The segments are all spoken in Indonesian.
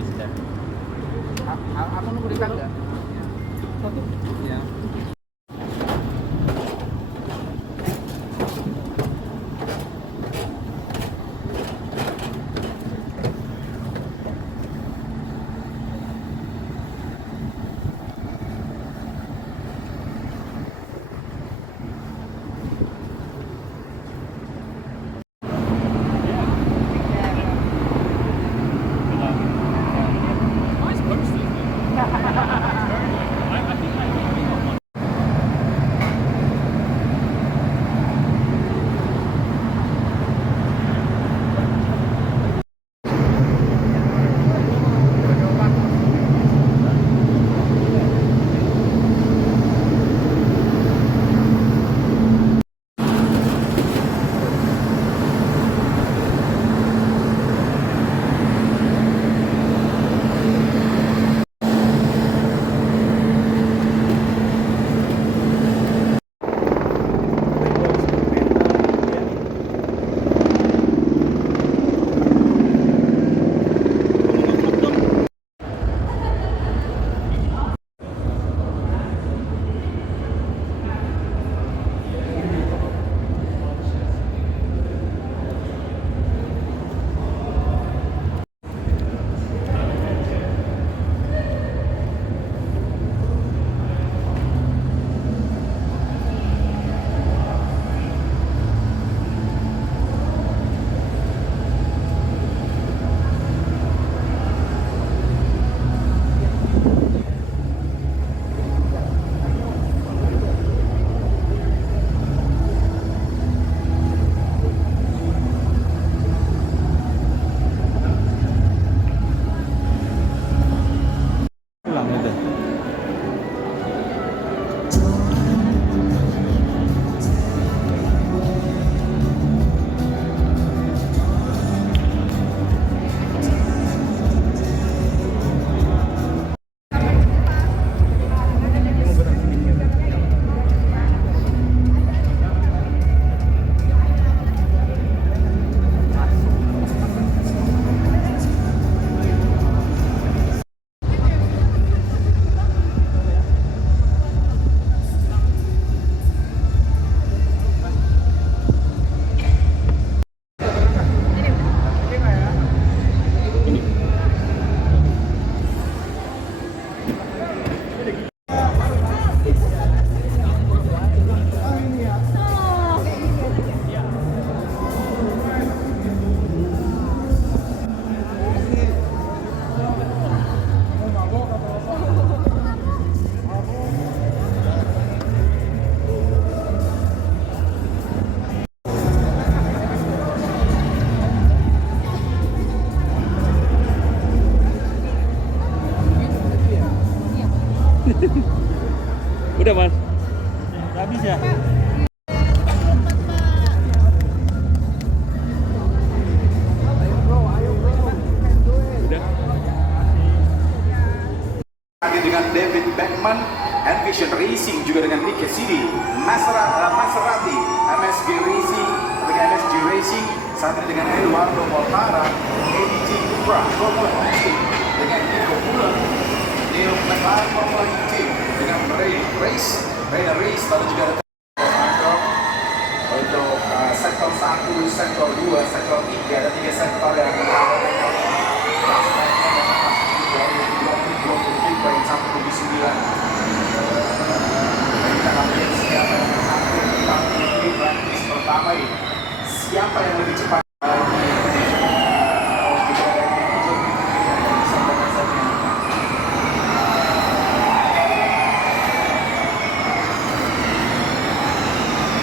sudah. Aku nunggu di tangga. Ya. Hilang itu. Udah mas? Udah habis ya? Udah. Dengan David Beckman, Envision Racing juga dengan Nick Cassidy, Maserati, MSG Racing, dengan MSG Racing, saat ini dengan Eduardo Mortara, ADG Cupra, Formula E dengan Nico Muller, Neo McLaren Formula E dengan Rainer Race, lalu juga ada untuk sektor 1, sektor 2, sektor 3, ada 3 sektor yang akan poin 179. Kita akan lihat siapa yang menang di praktis pertama ini. Siapa yang lebih cepat?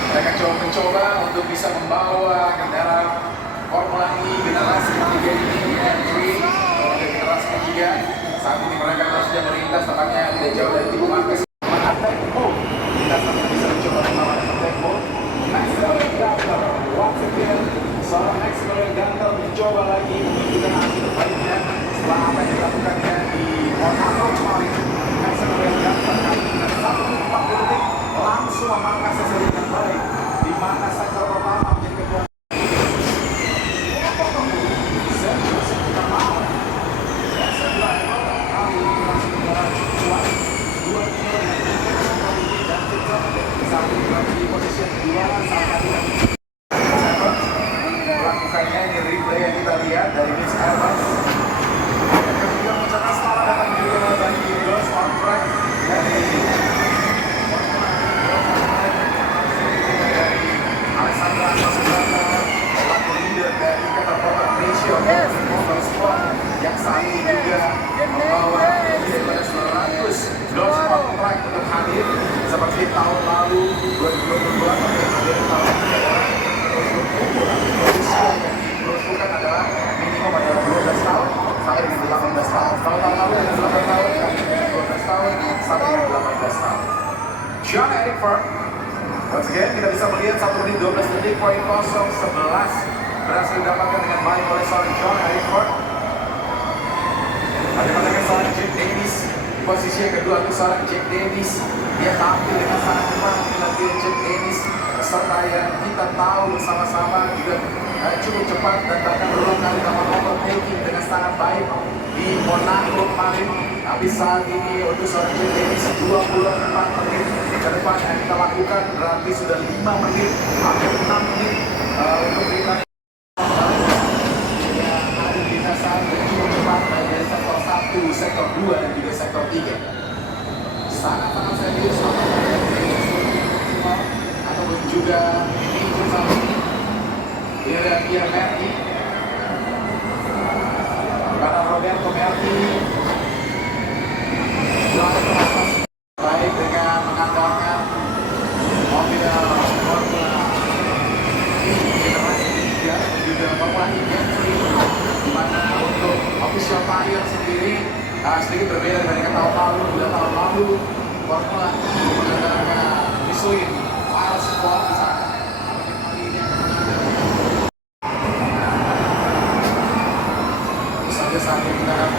Mereka mencoba untuk bisa membawa kendaraan Formula E generasi ketiga ini generasi ketiga. Saat ini mereka sudah melintas, tepatnya tidak jauh dari Tibu Marquez. Kita sampai bisa mencoba melawan Tempo. Maximilian Gantel, once again, seorang Maximilian Gantel mencoba lagi menunjukkan hasil terbaiknya setelah apa yang dilakukannya di Monaco kemarin. Maximilian Gantel kali ini 1:40 detik langsung memangkas sesi dengan baik, di mana sektor pertama menjadi kedua. Sergio Sepulveda juga membawa sekitar 100 Dodge kontrak untuk hadir seperti tahun lalu 2022 tapi hadir tahun orang untuk ukuran usia yang diperlukan adalah minimum adalah 12 tahun sampai dengan 18 tahun. Kalau tahun lalu ada 8 tahun, kali ini 12 tahun sampai dengan 18 tahun. John Eric Ford, once again kita bisa melihat 1 menit 12 detik poin 011 berhasil didapatkan dengan baik oleh seorang John Eric Ford. Ada katakan seorang Jack Davis di posisi yang kedua itu seorang Jack Davis. Dia tampil dengan sangat cepat nanti Jack Davis peserta yang kita tahu bersama-sama juga cukup cepat dan bahkan berulang kali dapat overtaking dengan sangat baik di Monaco kemarin. Tapi saat ini untuk seorang Jack Davis 24 menit ke depan yang kita lakukan berarti sudah 5 menit hampir 6 menit untuk kita sektor 2 dan juga sektor 3 sangat-sangat serius ataupun juga ini bersama ini ada Pierre Merti karena Roberto Merti baik dengan mengandalkan mobil Formula E generasi 3 dan juga Formula E di mana untuk official tire sendiri sedikit berbeda dibandingkan tahun lalu. Tahun lalu Formula E menggunakan Michelin Pilot Sport di sana. Tentu saja saat ini kita akan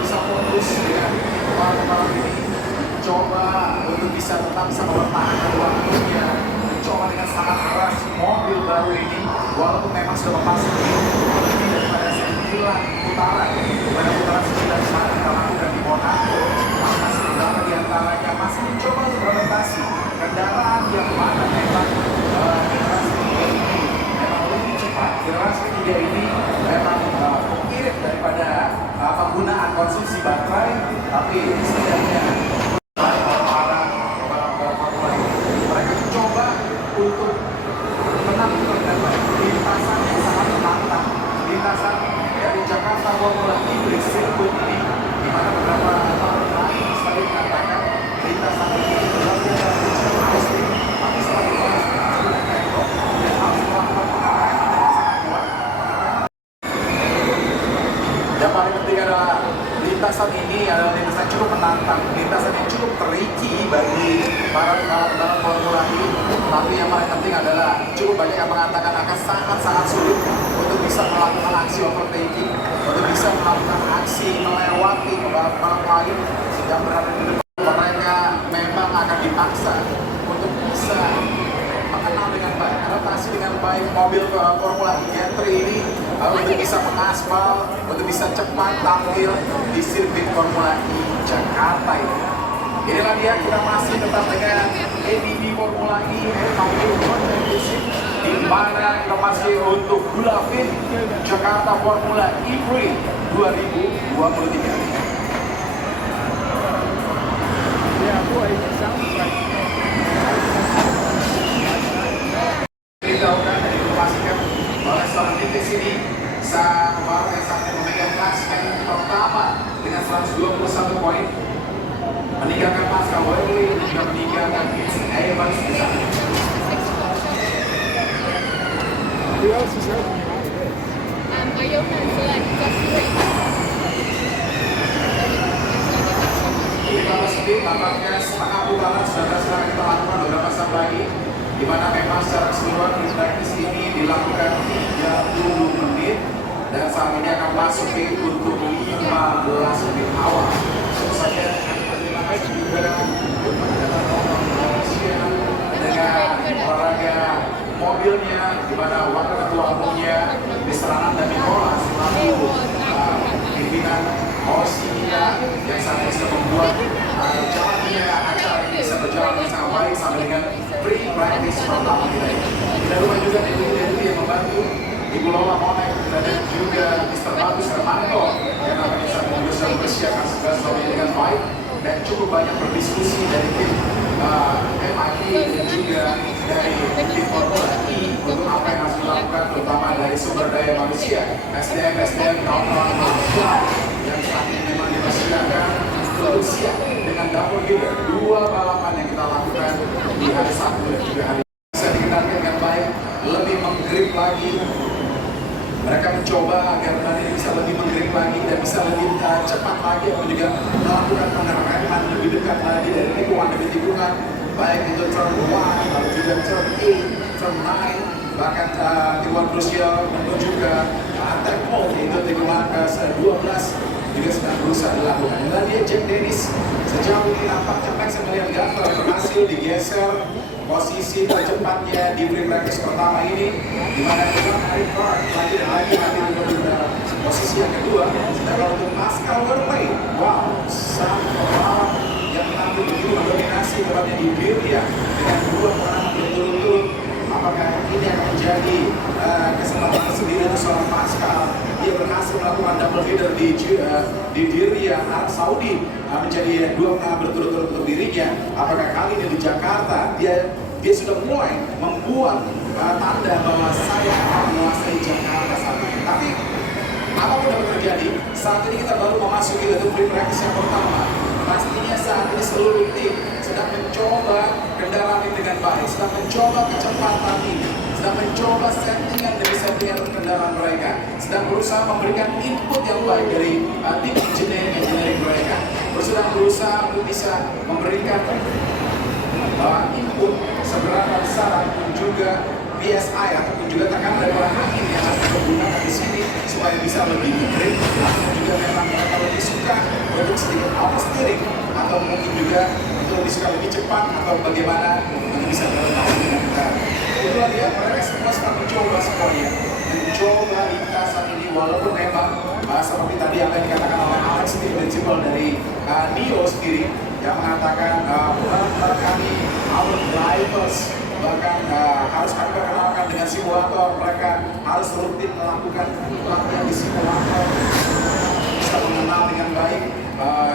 bisa fokus dengan balap ini mencoba untuk bisa tetap bisa mempertahankan waktunya, mencoba dengan sangat keras mobil baru ini walaupun memang sudah memasang lebih daripada 9 putaran pada putaran 9 saat kita lakukan di Monaco. Masih beberapa di antaranya masih mencoba untuk beradaptasi kendaraan yang mana memang generasi 3 ini memang lebih cepat. Generasi 3 ini memang irit daripada penggunaan konsumsi baterai, tapi setidaknya mereka mencoba untuk menampilkan lintasan yang sangat menantang, lintasan dari Jakarta Formula E sirkuit ini, di mana beberapa tahun terakhir sekali mengatakan lintasan ini lebih pasti, tapi setelah itu dan harus melakukan pengarah yang sangat kuat. Yang paling penting adalah lintasan ini adalah lintasan cukup menantang, lintasan yang cukup tricky bagi para pembalap Formula E. Tapi yang paling penting adalah cukup banyak yang mengatakan akan sangat-sangat sulit untuk bisa melakukan aksi overtaking, untuk bisa melakukan aksi melewati pembalap-pembalap lain yang berada di depan. Mereka memang akan dipaksa untuk bisa mengenal dengan baik, adaptasi dengan baik mobil Formula E Gantry ini untuk bisa mengaspal, untuk bisa cepat tampil di sirkuit Formula E Jakarta ini. Inilah dia, kita masih tetap dengan ADV Formula E Championship di mana kita masih untuk Gulavin Jakarta Formula E Prix 2023. Didahulukan dan diinformasikan oleh seorang titik sini saat pembalap yang saat memegang klasemen pertama dengan 121 poin, meninggalkan Pascal Wehrlein dan juga meninggalkan Vincent Evans di sana. Who else is helping you out here? I don't know, so like just three. Kita sendiri tampaknya setengah putaran sudah berhasil kita lakukan beberapa saat lagi, di mana memang secara keseluruhan di praktis ini dilakukan 30 menit dan saat ini akan masuk ke untuk 15 menit awal. Tentu saja terima kasih juga dengan olahraga mobilnya, di mana wakil ketua umumnya Mr. Ananda Nicola selaku pimpinan OSI kita yang saat ini sudah membuat jalannya acara ini bisa berjalan dengan sangat baik sampai dengan pre-practice pertama kita ini. Tidak lupa juga deputi yang membantu Ibu Lola Monek dan juga Mr. Bagus Hermanto yang namanya saat ini juga sudah mempersiapkan segala sesuatu dengan baik dan cukup banyak berdiskusi dari tim MIT dan juga dari tim Formula E untuk apa yang harus dilakukan, terutama dari sumber daya manusia, SDM, kawan-kawan double header, 2 balapan yang kita lakukan di hari Sabtu dan juga hari bisa dikendalikan dengan baik, lebih menggrip lagi. Mereka mencoba agar nanti bisa lebih menggrip lagi dan bisa lebih cepat lagi, atau juga melakukan pengereman lebih dekat lagi dari tikungan demi tikungan, baik itu turn 1, lalu juga turn 8, turn 9, bahkan tikungan krusial menuju ke attack mode, itu tikungan ke-12 juga sedang berusaha dilakukan. Dan dia Jack Dennis sejauh ini nampaknya Maximilian Gator berhasil digeser posisi tercepatnya di free practice pertama ini, di mana Harry Clark lagi dan lagi untuk posisi yang kedua. Sedangkan untuk Pascal Wehrlein, wow, sang pembalap yang tampil begitu mendominasi tepatnya di Birria dengan 2 kemenangan berturut-turut. Apakah ini akan menjadi kesempatan tersendiri untuk seorang Pascal? Dia berhasil melakukan double header di Diriyah, Arab Saudi, menjadi 2 kemenangan berturut-turut untuk dirinya. Apakah kali ini di Jakarta dia sudah mulai membuat tanda bahwa saya akan menguasai Jakarta saat ini. Tapi apapun yang terjadi, saat ini kita baru memasuki free practice yang pertama. Pastinya saat ini seluruh tim sedang mencoba kendaraan ini dengan baik, sedang mencoba kecepatan ini, sedang mencoba settingan demi settingan kendaraan mereka, sedang berusaha memberikan input yang baik dari tim engineering mereka, sedang berusaha untuk bisa memberikan input seberapa besar ataupun juga PSI ataupun juga tekanan dari angin yang harus digunakan di sini supaya bisa lebih grip, atau juga memang mereka lebih suka untuk sedikit oversteering, atau mungkin juga untuk lebih suka lebih cepat, atau bagaimana untuk bisa beradaptasi dengan kita. Itulah dia, mereka semua sedang mencoba semuanya, mencoba lintasan ini, walaupun memang seperti tadi apa yang dikatakan oleh Alex, tim principal dari NIO sendiri yang mengatakan kami our drivers bahkan harus kami perkenalkan dengan simulator, mereka harus rutin melakukan latihan di simulator, bisa mengenal dengan baik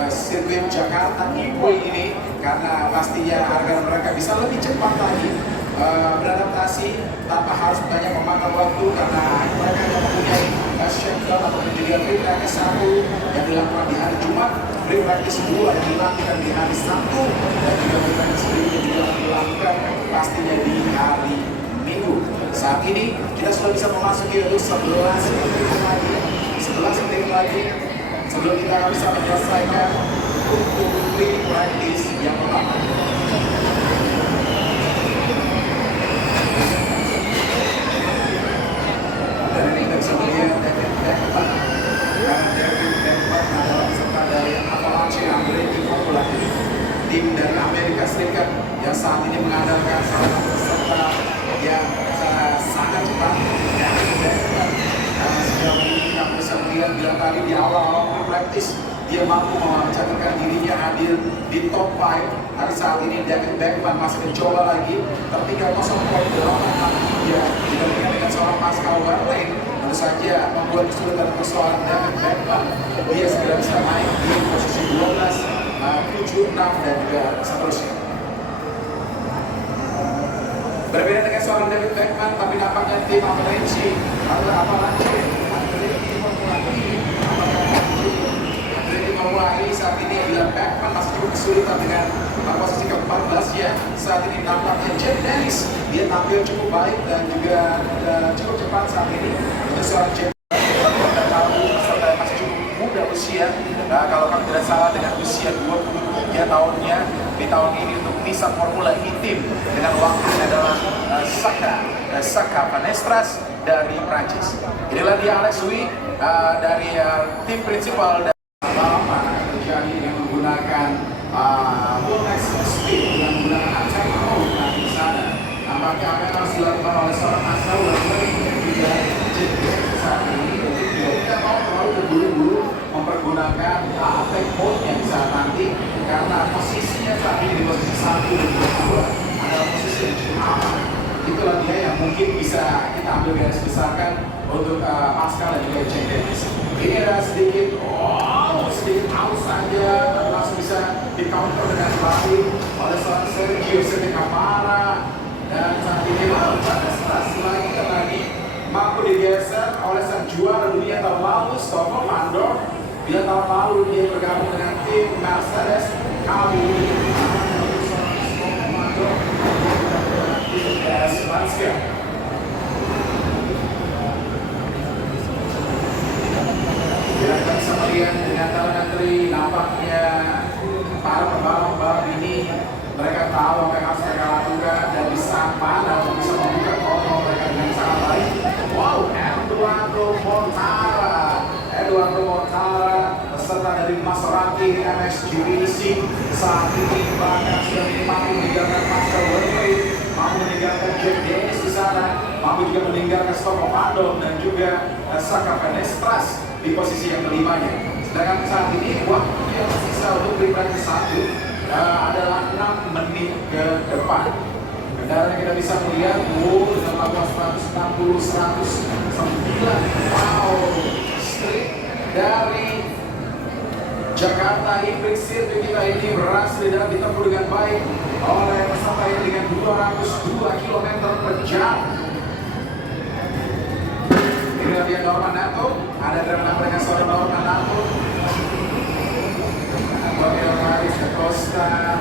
sirkuit Jakarta E-Way ini, karena pastinya agar mereka bisa lebih cepat lagi beradaptasi tanpa harus banyak memakan waktu, karena mereka yang mempunyai shuttle ataupun juga free practice 1 yang dilakukan di hari Jumat, free practice 2 yang dilakukan di hari Sabtu, dan juga free practice berikutnya juga dilakukan pastinya di hari Minggu. Saat ini kita sudah bisa memasuki untuk 11 menit lagi sebelum kita bisa menyelesaikan untuk free practice yang pertama. Dan ini kita bisa melihat David Beckman, karena David Beckman adalah peserta dari Avalanche American Formula E, tim dari Amerika Serikat yang saat ini mengandalkan salah satu peserta yang sangat cepat, David Beckman. Karena sejauh ini kita bisa melihat bila tadi di awal practice dia mampu mencatatkan dirinya hadir di top 5. Tapi saat ini David Beckman masih mencoba lagi, tertinggal 0.863 dibandingkan dengan seorang Pascal Wehrlein. Tentu saja membuat kesulitan persoalan David Beckman. Dia segera bisa naik di posisi 12, 7, 6 dan juga seterusnya. Berbeda dengan seorang David Beckman, tapi nampaknya tim Avalanche adalah Avalanche Hawaii saat ini bila Beckman masih cukup kesulitan dengan posisi ke-14 ya. Saat ini nampaknya Jack Dennis, dia tampil cukup baik dan juga cukup cepat saat ini. Untuk seorang Jack kita tahu serta masih cukup muda usia, kalau kami tidak salah dengan usia 23 tahunnya di tahun ini untuk Nissan Formula E Team, dengan waktunya adalah Saka Panestras dari Prancis. Inilah dia Alex Hui dari tim principal balapan akan terjadi dengan menggunakan full max speed, dengan menggunakan attack mode di sana. Nampaknya akan harus dilakukan oleh seorang Pascal Wehrlein juga saat ini. Dia tidak mau terlalu terburu-buru mempergunakan attack mode-nya di saat nanti, karena posisinya saat ini di posisi 1 dan 2 adalah posisi yang cukup aman. Itulah dia yang mungkin bisa kita ambil garis besarkan untuk Pascal dan juga Jack Dennis. Ini ada sedikit out saja, langsung bisa di counter dengan baik oleh seorang Sergio Camara, dan saat ini lagi mampu digeser oleh sang juara dunia tahun lalu Stoffel Van Dorn. Dia tahun lalu dia bergabung dengan tim Mercedes. Kali ini Selansia. Kita bisa melihat dengan telenetri nampaknya para pembalap ini mereka tahu apa yang harus mereka lakukan dan bisa mana untuk bisa membuka kontrol mereka dengan sangat baik. Wow, Eduardo Mortara peserta dari Maserati MX-GP Racing saat ini bahkan sudah mampu meninggalkan Pascal Wehrlein, mampu meninggalkan Jack Dennis di sana, mampu juga meninggalkan Stoffel Vandoorne dan juga Saka Fenestras di posisi yang kelimanya. Sedangkan saat ini waktu yang tersisa untuk peringkat ke-1 adalah 6 menit ke depan. Kendaraan yang kita bisa melihat dengan lakukan 160, 109 power street dari Jakarta Hybrid Circuit kita ini berhasil dan ditempuh dengan baik oleh peserta ini dengan 202 km per jam. Inilah dia Norman Nato, ada drama dengan seorang Norman Nato. Antonio Maris Costa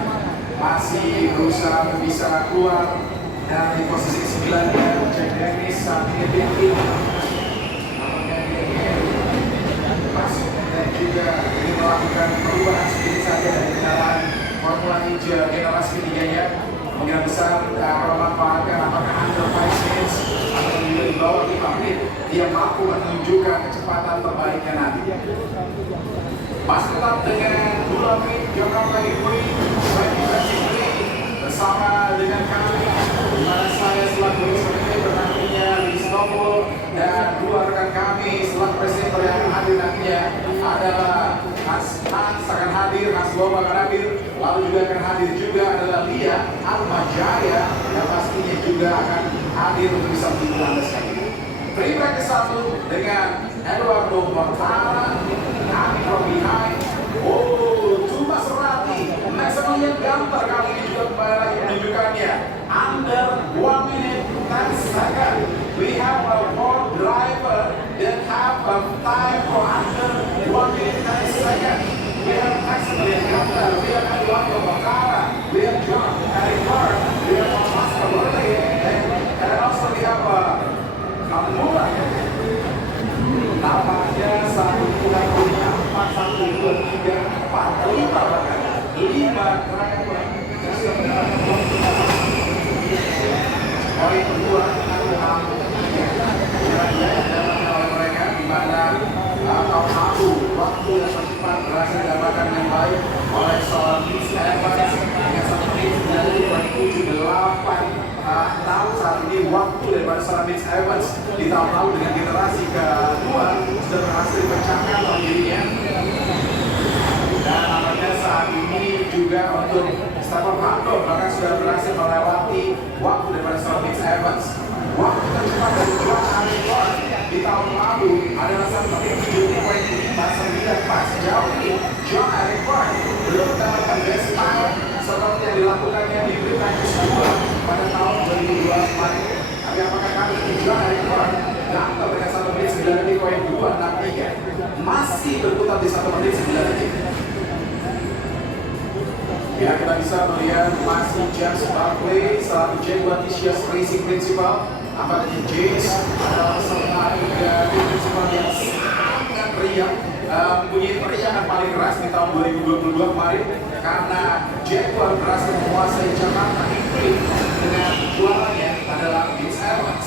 masih berusaha bisa keluar dari posisi 9 dan Jack Dennis saat ini masuk dan juga ingin melakukan perubahan sedikit saja dari kendaraan Formula E generasi ketiganya. Kemungkinan besar kalau memanfaatkan apakah under 5 minutes atau juga di bawah 5 menit dia mampu menunjukkan kecepatan terbaiknya nanti. Masih tetap dengan Bulami Jakarta Hybrid bersama dengan kami di mana saya selaku presenter nantinya di Istanbul dan dua rekan kami selaku presenter yang hadir nantinya adalah Hans akan hadir, Hans Loba akan hadir, lalu juga akan hadir juga adalah Lia Atmajaya yang pastinya juga akan hadir untuk bisa menghibur Anda sekalian. Peringkat ke-1 dengan Eduardo Mortara, kami from behind. Cuma Serati, Maximilian Ganter kali ini juga kembali lagi menunjukkannya. Under 1 minute 10 second. We have a fourth driver that have a time for under 1 minute 10 second. We have Maximilian Ganter, we have Eduardo Mortara, we have John Eric, we have Pascal Wehrlein, and also we have Kamura. Nampaknya saat ini kita punya 4, 1, 2, 3, 4, 5 bahkan 5 driver yang sudah mendapatkan poin kedua adalah didapatkan oleh mereka di mana tahun lalu waktu yang tercepat berhasil didapatkan dengan baik oleh seorang Chris Evans dengan 1 menit 9.78 tahun saat ini waktu daripada seorang Chris Evans di tahun lalu dengan generasi kedua sudah berhasil dipecahkan oleh dirinya. Dan nampaknya saat ini juga untuk Stoffel Vandoorne bahkan sudah berhasil melewati waktu daripada seorang Chris Evans. Waktu tercepat dari John Eric di tahun lalu adalah 1 menit 7.59 pas. Sejauh ini John Eric belum mendapatkan best time seperti yang dilakukannya di British kedua pada tahun 2012 kemarin. Tapi apakah kali ini John Eric Ganter dengan 1 menit 9.263 masih berputar di 1 menit 9 detik. Ya, kita bisa melihat masih James Barclay selaku Jaguar Titius Racing Principal. Nampaknya James adalah peserta dari principal yang sangat riang, mempunyai teriakan paling keras di tahun 2022 kemarin karena Jaguar berhasil menguasai Jakarta Hybrid dengan juaranya adalah Chris Evans.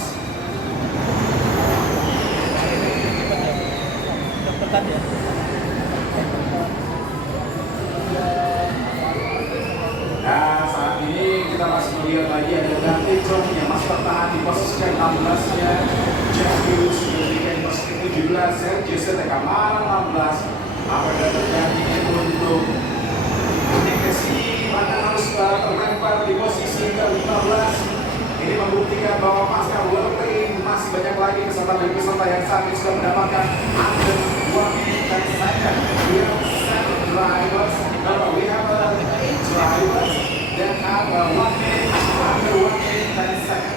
Nah, saat ini kita masih melihat lagi ada Dante John yang masih bertahan di posisi ke-16-nya. Jack Hughes sudah diberikan di posisi ke-17, Sergio Setekamara 16. Apa yang terjadi untuk Nekesi mana harus terlempar di posisi ke-15. Ini membuktikan bahwa Pascal Wehrlein masih banyak lagi peserta yang saat ini sudah mendapatkan under 1 minute 10 second. We have 7 drivers, we have 8 drivers that have 1 minute, under 1 minute 10 second.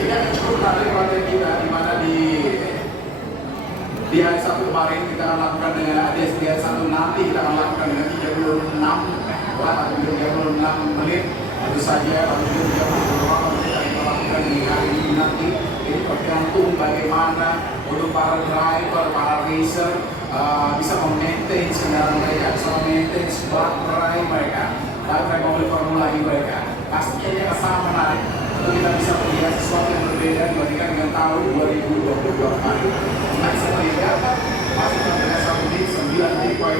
Ini akan cukup menarik akan lakukan dengan ADS 1 nanti kita akan lakukan dengan 36 menit. Tentu saja kalau juga 30 menit kita lakukan di hari ini nanti. Ini tergantung bagaimana untuk para driver, para racer bisa memaintain kendaraan mereka, bisa memaintain baterai mereka, baterai mobil Formula E mereka. Pastinya ini akan sangat menarik. Tentu kita bisa melihat sesuatu yang berbeda dibandingkan dengan tahun 2022 kemarin. Max Verstappen masih dengan 1 menit 9.23.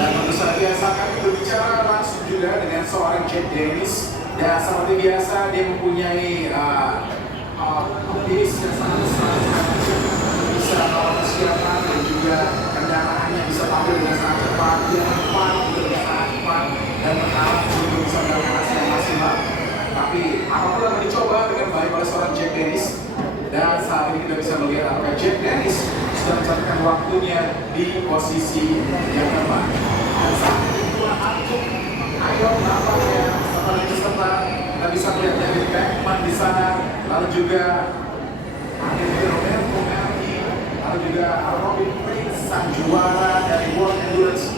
Dan tentu saja saat kami berbicara langsung juga dengan seorang Jack Dennis. Dan seperti biasa dia mempunyai optimis yang sangat bisa persiapan dan juga kendaraannya bisa tampil dengan sangat cepat, dia cepat juga dengan sangat cepat dan berharap juga bisa mendapatkan hasil yang maksimal. Tapi apapun yang dicoba dengan baik oleh seorang Jack Dennis, dan saat ini kita bisa melihat apakah Jack Dennis sudah mencatatkan waktunya di posisi yang keempat. Dan saat ini dua antum, ayo nampaknya setelah peserta kita bisa melihat David Beckman di sana, lalu juga Roberto Merli, lalu juga Robin Prince, sang juara dari World Endurance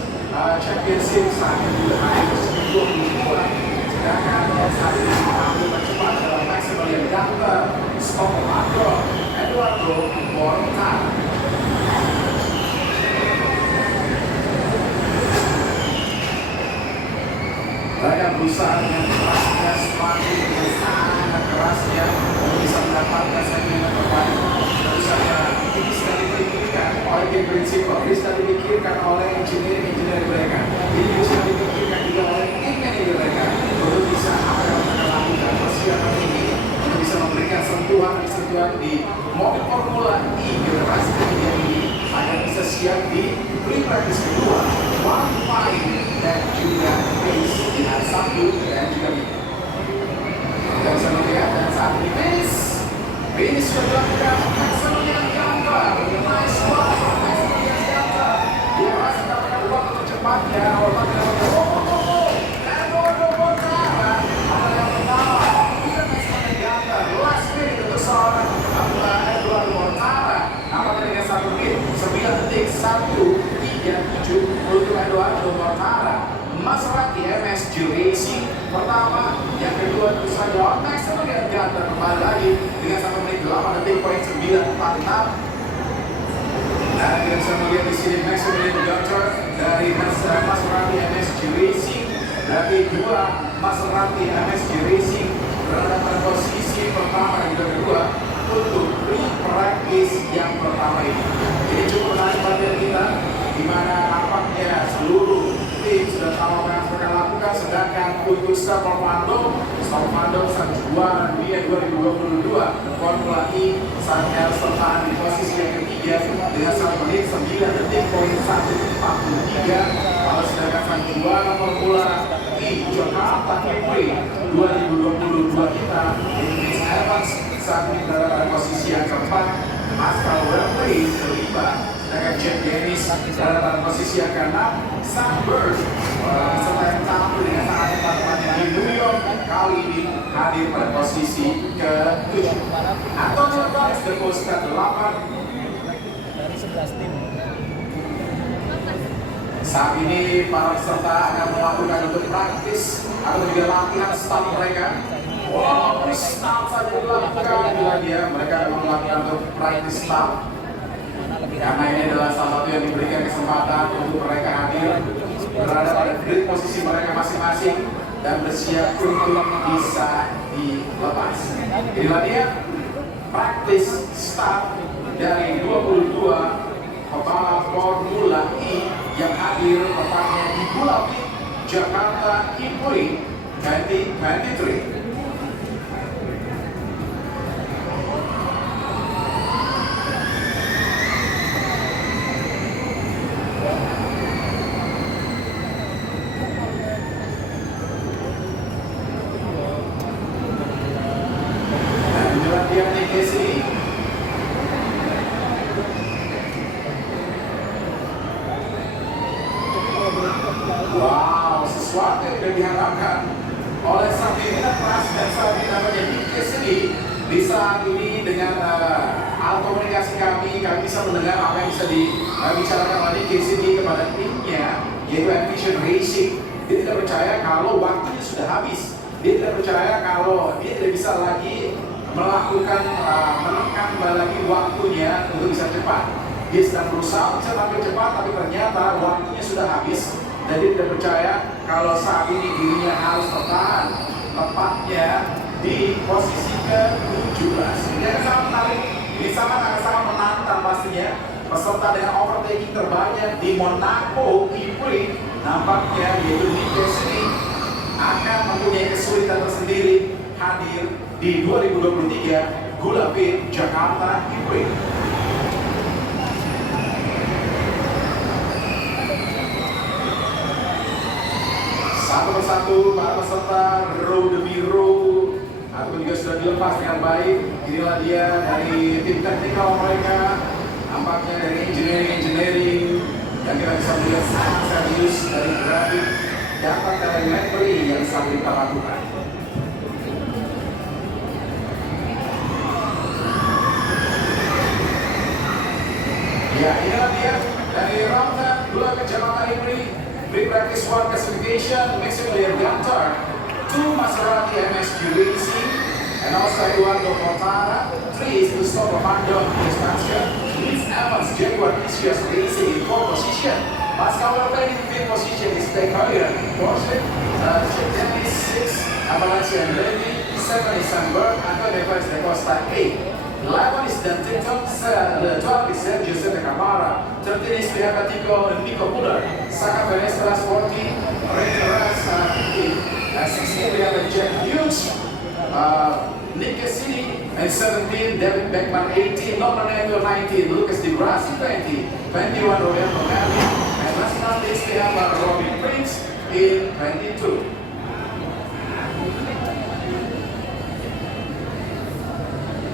Championship saat ini juga hadir bersama 22. Sedangkan saat ini tampil tercepat adalah Maximilian Ganter, Stoffel Eduardo Mortara. Mereka berusaha dengan kerasnya, semakin dengan sangat kerasnya untuk bisa mendapatkan segmen yang terbaik. Tentu saja ini sudah dipikirkan oleh game principal, ini sudah dipikirkan oleh engineer mereka, ini sudah dipikirkan juga oleh tim manager mereka untuk bisa apa yang mereka lakukan persiapan ini untuk bisa memberikan sentuhan di mobil Formula E generasi ketiga ini agar bisa siap di pre-practice kedua, qualifying dan juga race dengan Sabtu dan juga Minggu. Kita bisa melihat dan saat ini finish sudah dilakukan Maximilian Ganter, nice one, Maximilian Ganter. Dia masih mendapatkan waktu tercepatnya, Eduardo Mortara adalah yang pertama. Dia Maximilian Ganter, last minute untuk seorang Eduardo Mortara. Nampaknya dengan 1 menit 9.137 untuk Eduardo Mortara. Maserati MSG Racing pertama, yang kedua tentu saja Maximilian Ganter kembali lagi dengan 1 menit 8.946. Dan kita bisa melihat di sini Maximilian Ganter dari Maserati MSG Racing, dari dua Maserati MSG Racing berada pada posisi pertama dan juga kedua untuk pre-practice yang pertama ini. Ini cukup menarik perhatian kita, di mana nampaknya seluruh tim sudah tahu apa yang mereka lakukan, sedangkan untuk Stoffel Mando sang juara dunia 2022 Formula E saat harus bertahan di posisi yang ketiga dengan 1 menit 9.143. Kalau sedangkan sang juara Formula E Jakarta Capri 2022 kita, Chris Evans saat ini berada pada posisi yang keempat, Pascal Wehrlein kelima, dengan Jack Dennis berada pada posisi yang keenam. Sam Bird serta yang tampil dengan sangat cepat di New York kali ini hadir pada posisi ke-7. Antonio Gomez di posisi ke-8 dari 11 tim. Saat ini para peserta akan melakukan untuk praktis atau juga latihan start mereka. Wow, start saja dilakukan bila mereka akan melakukan untuk praktis start. Karena ini adalah salah satu yang diberikan kesempatan untuk mereka hadir berada pada grid posisi mereka masing-masing dan bersiap untuk bisa dilepas. Inilah dia praktis start dari 22 pembalap Formula E yang hadir tepatnya di Pulau Jakarta Impuri 2023. kami bisa mendengar apa yang bisa dibicarakan oleh KCD kepada timnya, yaitu Envision Racing. Dia tidak percaya kalau waktunya sudah habis. Dia tidak percaya kalau dia tidak bisa lagi melakukan menekan lagi waktunya untuk bisa cepat. Dia sedang berusaha bisa tampil cepat, tapi ternyata waktunya sudah habis. Dan dia tidak percaya kalau saat ini dirinya harus bertahan tepatnya di posisi ke-17. Ini akan sangat menarik. Ini akan sangat menantang pastinya. Peserta dengan overtaking terbanyak di Monaco Prix nampaknya yaitu Nick Cassidy akan mempunyai kesulitan tersendiri hadir di 2023 Gula Pit Jakarta Prix. Satu persatu para peserta row demi row ataupun juga sudah dilepas dengan baik. Inilah dia dari tim teknikal mereka, nampaknya dari engineering yang kita bisa melihat sangat serius dari grafik data telemetri yang sedang kita lakukan. Ya, inilah dia dari Ramdan Gula ke Jakarta Prix. Free practice 1 classification, Maximilian Gantar, 2 Maserati MSG Racing, and also Eduardo Mortara, 3 is Gustavo Mandon, Distancia, Luis Evans, Jaguar Ischias Racing in 4th position. Pascal Verlaine in 5th position is Tech Heuer, Porsche, Chip Dennis 6, Avalanche and Levy, 7 is Sandberg, Antonio Perez de Costa 8. 11 is Dantinton, 12 is Sergio Sete Camara, 13 is Piacatico Nico Muller, Saka Venestras 14, Reiteras 15, 16 we have Jack Hughes, Nick Cassini, and 17 David Beckman 18, Norman Angel 19, Lucas Di Grassi 20, 21 Roberto Merli, and last but not least we have Robin Prince in 22.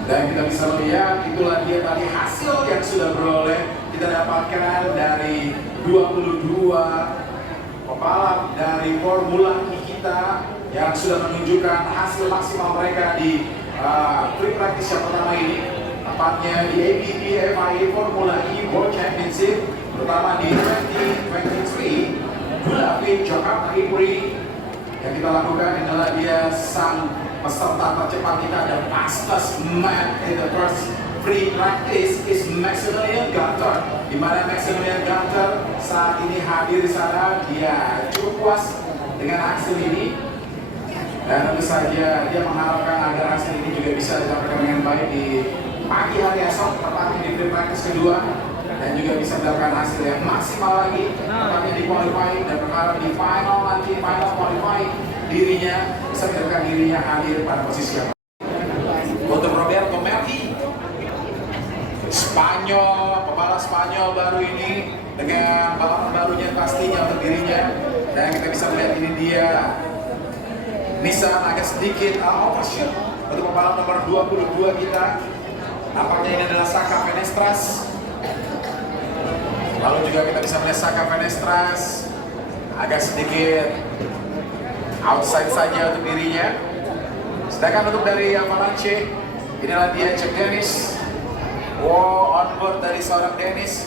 Dan kita bisa melihat itulah dia tadi hasil yang sudah beroleh kita dapatkan dari 22 pembalap dari Formula E kita yang sudah menunjukkan hasil maksimal mereka di free practice yang pertama ini, tepatnya di ABB FIA Formula E World Championship, terutama di 2023 Gula Pit Jakarta Prix. Yang kita lakukan adalah dia sang peserta tercepat kita dan fastest man in the first free practice is Maximilian Gantar, di mana Maximilian Gantar saat ini hadir di sana. Dia cukup puas dengan hasil ini dan tentu saja dia mengharapkan agar hasil ini juga bisa didapatkan dengan baik di pagi hari esok, tepatnya di free practice kedua, dan juga bisa mendapatkan hasil yang maksimal lagi tepatnya di qualifying, dan berharap di final nanti, final qualifying dirinya bisa mendapatkan dirinya hadir pada posisi yang untuk Roberto Merli, Spanyol, pembalap Spanyol baru ini dengan balapan barunya pastinya untuk dirinya. Dan kita bisa melihat ini dia Nissan agak sedikit overshoot untuk pembalap nomor 22 kita. Nampaknya ini adalah Saka Venestras. Lalu juga kita bisa melihat Saka Venestras agak sedikit outside saja untuk dirinya. Sedangkan untuk dari Avalanche, inilah dia Jack Dennis. Wow, onboard dari seorang Dennis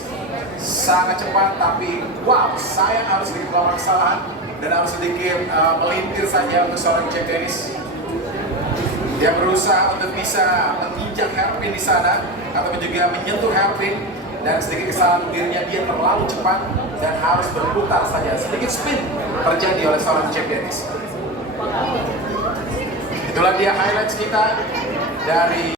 sangat cepat, tapi wow, sayang harus sedikit melakukan kesalahan dan harus sedikit melintir saja untuk seorang Jack Dennis. Dia berusaha untuk bisa menginjak hairpin di sana atau juga menyentuh hairpin, dan sedikit kesalahan dirinya, dia terlalu cepat dan harus berputar saja. Sedikit spin terjadi oleh seorang Jack Dennis. Itulah dia highlights kita dari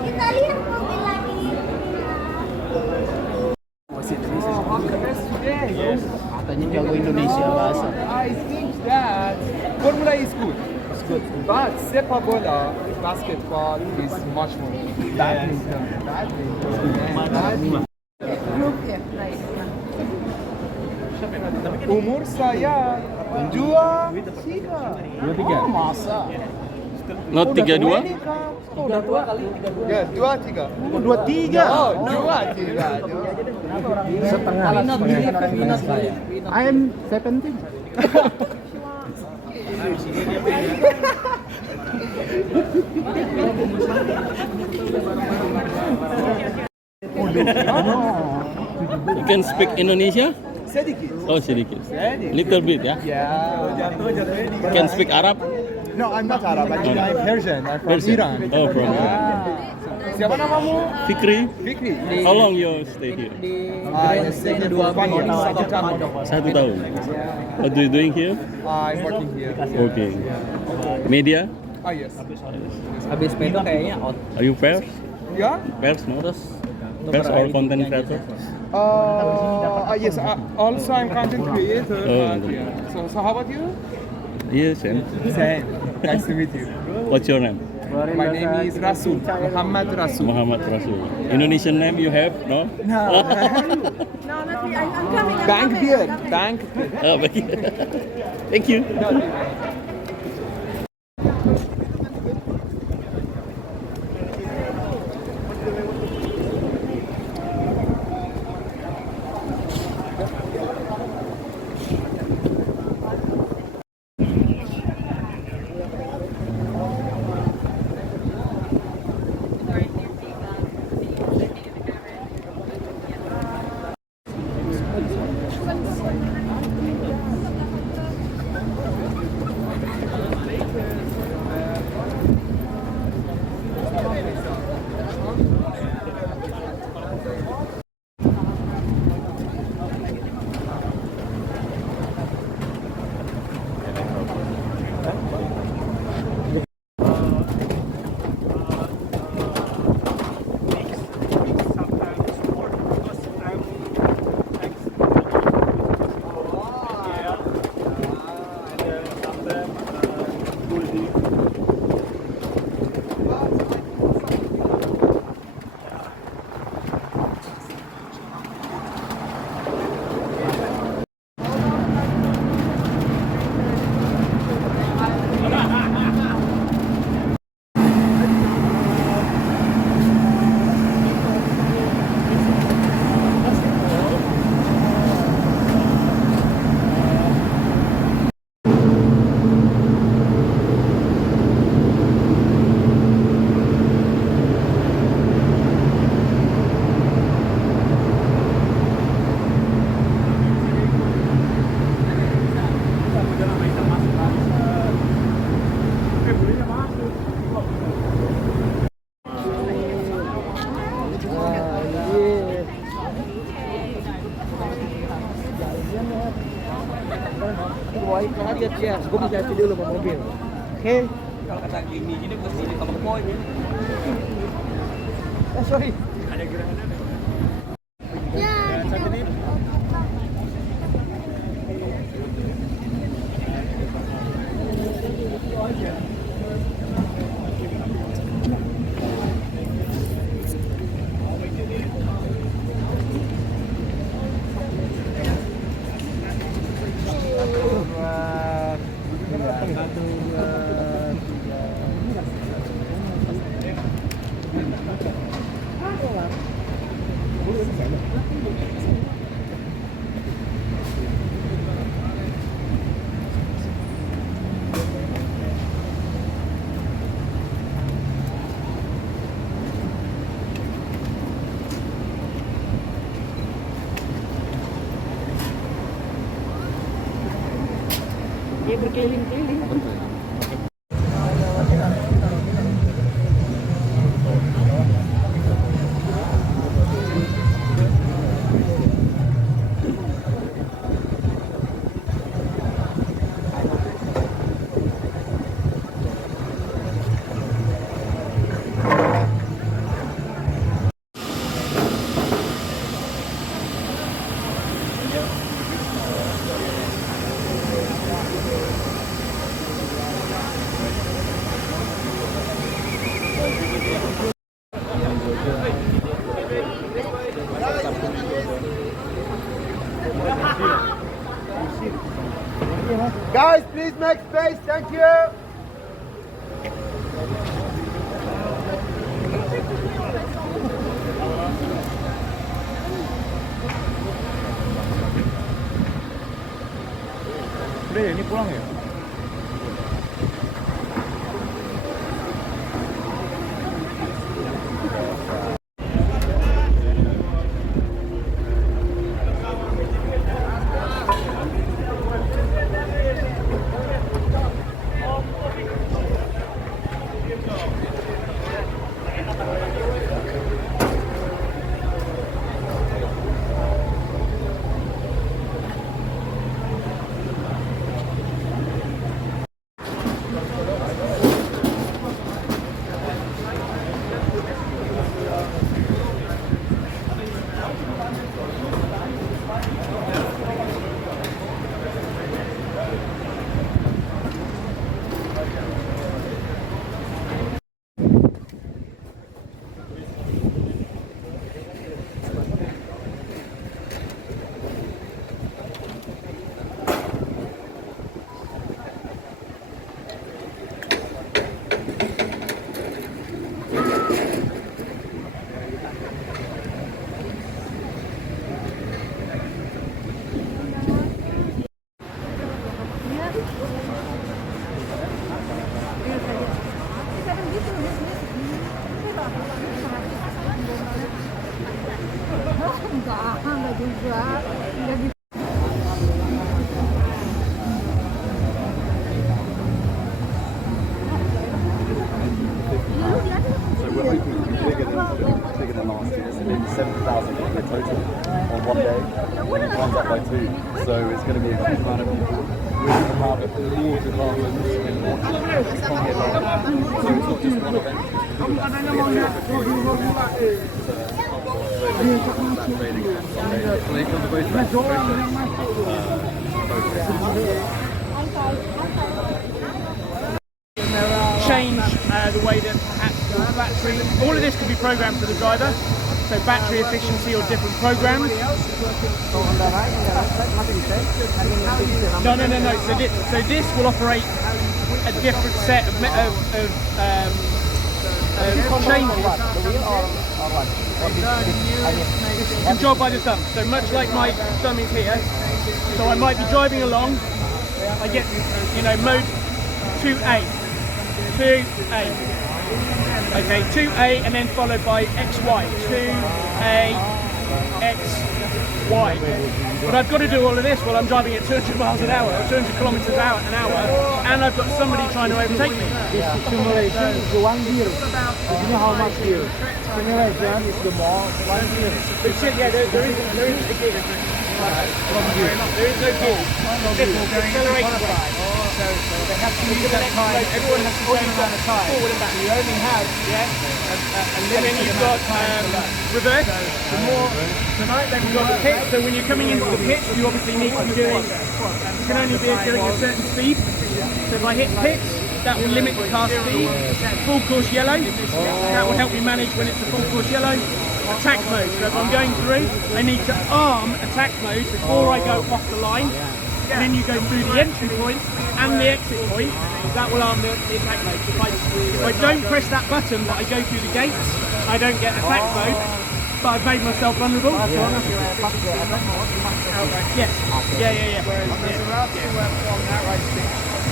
Kita lihat mobil lagi. Katanya jago Indonesia bahasa. I think that Formula E is good. It's good. But sepak bola, basketball is much more. Badminton. Umur saya Dua, tiga. Oh, masa? Not 32? Oh, udah tua kali 32. Ya, dua, tiga. Oh, 23. Oh, dua, tiga. Setengah. I'm 17. You can speak Indonesia? Sedikit. Oh, sedikit. Sedikit. Little bit ya. Yeah. Can speak Arab? No, I'm not Arab. Actually, I'm Persian. I'm from Persian. Iran. Oh, from Iran. Siapa namamu? Fikri? Fikri. How long you stay here? I stay here for 1 year. Satu tahun. 1 tahun. What do you doing here? I'm working here. Okay. Media? Ah, yes. Habis pedo kayaknya out. Are you pairs? Yeah? Pairs, no? Pairs or content creator? Yes. Also, I'm content creator. Oh. But, yeah. So how about you? Yes, same. Same. Nice to meet you. What's your name? My name is Rasul. Muhammad Rasul. Muhammad Rasul. Indonesian name you have, no? No, not me. I'm coming. Bank beard. Bank beard. Oh, baik. Thank you. Ya, gue bisa dulu sama mobil. Oke. Kalau kata gini mesti di kamar poin. Sorry. Ya, kita berkeliling-keliling. Guys, please make space. Thank you. Udah, ini pulang ya? Enggak juga. Enggak gitu. So we're hoping to be bigger than last year. So maybe 70,000 people in total on one day. And times up by 2. So it's going to be a huge amount of people. We're going to have awards and gardens and so it's not just one event. Change the way that battery, all of this can be programmed for the driver, so battery efficiency or different programs. No. So this will operate a different set of changes. Controlled by the thumb. So much like my thumb is here. So I might be driving along. I get, mode 2A. 2A. Okay, 2A and then followed by XY. 2A, XY. But I've got to do all of this while I'm driving at 200 miles an hour, or 200 kilometers an hour, and I've got somebody trying to overtake me. This simulation is the 1 year. You know how much year? Simulation is the more 1 year. There is a gear. There is no gear. Accelerator. So they have to use that time. Everyone has the same amount of time. Forward and back. You only have and then you've got reverse. The more tonight then we've got the pit. So when you're coming into the pit, you obviously need to be doing. You can only be doing a certain speed. So if I hit pit, that will limit the car speed. Full course yellow. That will help me manage when it's a full course yellow. Attack mode. So if I'm going through, I need to arm attack mode before I go off the line. And then you go through the entry point and the exit point. That will arm the attack mode. If I don't press that button but I go through the gates, I don't get attack mode. But I've made myself vulnerable. Yes. Yeah.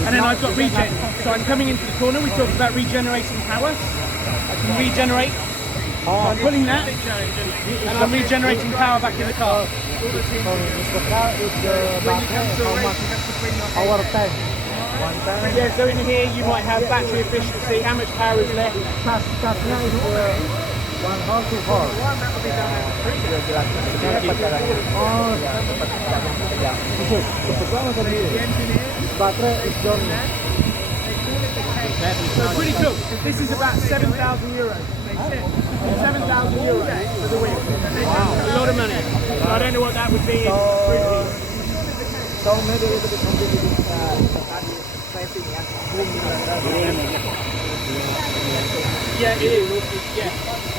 And then I've got regen. So I'm coming into the corner. We talked about regenerating power. I can regenerate. So I'm pulling that, and I'm regenerating power back in the car. So the car is the battery, how much? Our tank. 1 tank. Yeah, so in here you might have battery efficiency, how much power is left. Casnya is 1 horse, 2 horse. Oh, ya. Kebetulan tadi baterai is done. So pretty cool. This is about 7,000 euros. 7,000 euros for the wheel. Wow. A lot of money. So I don't know what that would be in rupees. So maybe a little bit complicated. Yeah, it is. Yeah.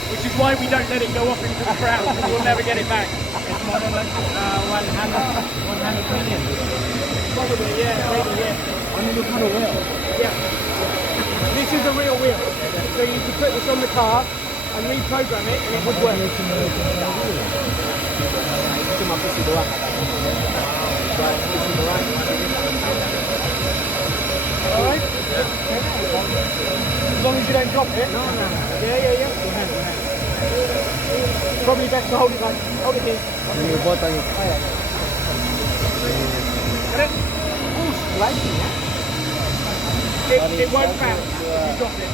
Which is why we don't let it go off into the crowd, because we'll never get it back. 100 million. Probably, yeah, maybe, yeah. I need to put a wheel. Yeah. This is a real wheel. So you could put this on the car and reprogram it and it would work. Cuma push doang. Alright. As long as you don't drop it. No. Yeah. Probably best to hold it like, hold it here. Ini buat tanya saya. Get it? Oh, sliding, yeah? It won't bounce if you drop it.